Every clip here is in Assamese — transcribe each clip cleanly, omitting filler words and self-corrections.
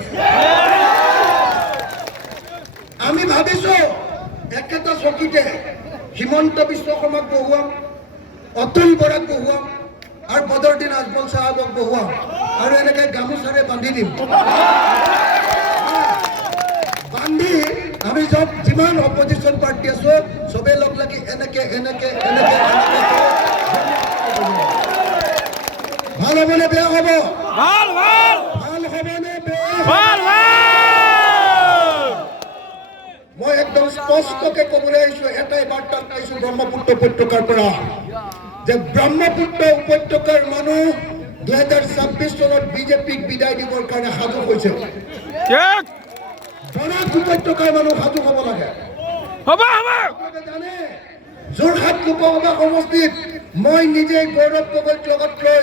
আছে আমি ভাবিছো একেটা চকীতে হিমন্ত বিশ্ব শৰ্মাক বহুৱাম অতুল বৰাক বহুৱাম আৰু বদৰুদ্দিন আজমল সাহেবক বহুৱাম আৰু এনেকৈ গামোচাৰে বান্ধি দিম বান্ধি আমি সব যিমান অপজিশন পাৰ্টি আছো সবে লগ লাগি এনেকে ভাল হবনে বেয়া হব ভাল হবনে বেয়া মই একদম স্পষ্টকে ক'বলৈ আহিছো এটাই বাৰ্তা পাইছো ব্ৰহ্মপুত্ৰ উপত্যকাৰ পৰা যে ব্ৰহ্মপুত্ৰ উপত্যকাৰ মানুহ 2026 চনত বিজেপিক বিদায় দিবৰ কাৰণে সাজু হৈছে বৰাক উপত্যকাৰ মানুহ সাজু হ'ব লাগে জানে যোৰহাট লোকসভা সমষ্টিত মই নিজেই গৌৰৱ গগৈক লগত লৈ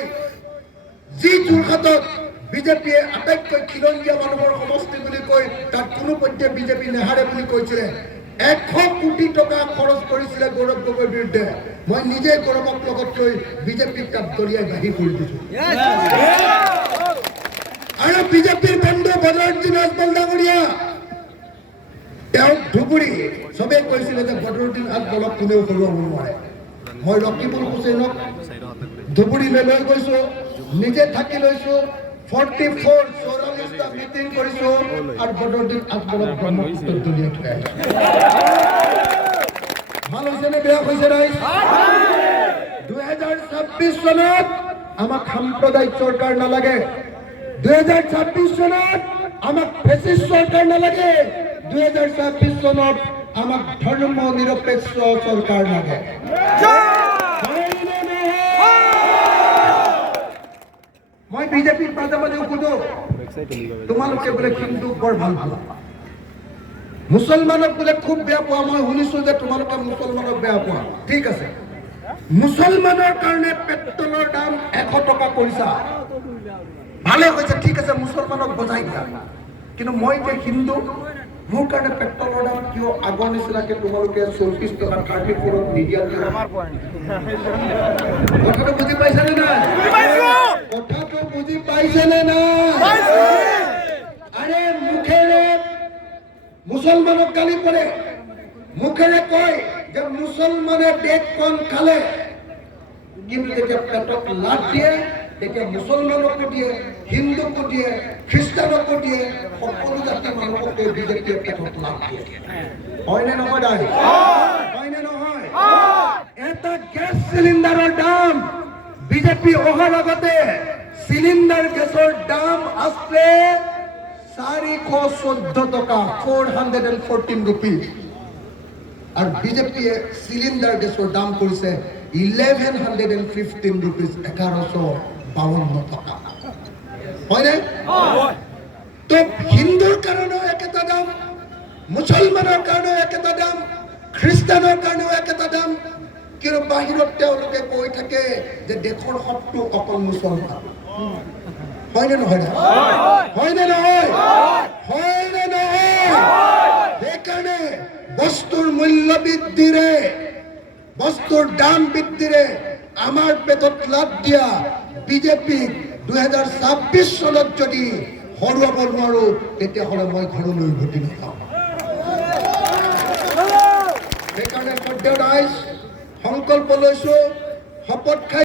যি যোৰহাটত বিজেপিয়ে আটাইতকৈ খিলঞ্জীয়া মানুহৰ সমষ্টি বুলি কৈ তাত কোনো পধ্যে বিজেপি নেহাৰে বুলি কৈছিলে 100 কোটি টকা খৰচ কৰিছিলে গৌৰৱ গগৈৰ বিৰুদ্ধে মই নিজে গৌৰৱক লগত লৈ বিজেপিক তাত দলিয়াই বাহিৰ কৰি দিছো আৰু বিজেপিৰ বন্ধু বদৰুদ্দিন আজমল ডাঙৰীয়া তেওঁ ধুবুৰী সবে কৈছিলে যে বদৰুদ্দিন আজমলক কোনেও হৰুৱাব নোৱাৰে মই ৰকিবুল হুছেইনক ধুবুৰীলৈ লৈ গৈছো নিজে থাকি লৈছো 44 মিটিং কৰিছো আৰু বদৰুদ্দিন আজমলক ব্ৰহ্মপুত্ৰত দলিয়াই থৈ আহিছো ভাল হৈছে নে বেয়া হৈছে নাই 2026 চনত আমাক সাম্প্ৰদায়িক চৰকাৰ নালাগে 2026 চনত আমাক ফেচিষ্ট চৰকাৰ নালাগে 2026 চনত আমাক ধৰ্ম নিৰপেক্ষ চৰকাৰ লাগে মই বিজেপিৰ মাজে মাজে সুধো তোমালোকে বোলে হিন্দুক বৰ ভাল পোৱা মুছলমানক বোলে খুব বেয়া পোৱা মই শুনিছো যে তোমালোকে মুছলমানক বেয়া পোৱা ঠিক আছে মুছলমানৰ কাৰণে পেট্ৰলৰ দাম 100 টকা কৰিছা ভালে হৈছে ঠিক আছে মুছলমানক বজাই দিয়া কিন্তু মই যে হিন্দু মোৰ কাৰণে পেট্ৰলৰ দাম কিয় আগৰ নিচিনাকে তোমালোকে 34 টকা 34ত নিদিয়া কথাটো বুজি পাইছানে নাই কথাটো বুজি পাইছেনে নাই আৰে মুখেৰে মুছলমানক গালি পৰে মুখেৰে কয় যে মুছলমানে দেশখন খালে কিন্তু যেতিয়া পেটত লাট দিয়ে তেতিয়া মুছলমানকো দিয়ে হিন্দুকো দিয়ে খ্ৰীষ্টানকো দিয়ে সকলো জাতিৰ মানুহকে বিজেপিয়ে পেটত লাট দিয়ে হয়নে নহয় দাই হয়নে নহয় এটা গেছ চিলিণ্ডাৰৰ দাম বিজেপি অহাৰ আগতে চিলিণ্ডাৰ গেছৰ দাম আছে 414 টকা 414 rupees আর বিজেপিয়ে সিলিন্ডার গ্যাসের দাম করেছে 1115 rupees 1152 টাকা হয় না তো হিন্দুর কারণেও একটা দাম মুসলমানের কারণেও একটা দাম খ্রিস্টানের কারণেও একটা দাম কিন্তু বাহিৰত তেওঁলোকে কৈ থাকে যে দেশৰ শত্ৰু অকল মুছলমান হয় নে নহয় হয় নে নহয় হয় নে নহয় সেইকাৰণে বস্তুৰ মূল্য বৃদ্ধিৰে বস্তুৰ দাম বৃদ্ধিৰে আমাৰ পেটত লাভ দিয়া বিজেপি 2026 চনত যদি হৰুৱাব নোৱাৰো তেতিয়াহ'লে মই ঘৰলৈ উভতি নাযাওঁ সেইকাৰণে পৰ্যায়ত সংকল্প লৈছো শপত খাই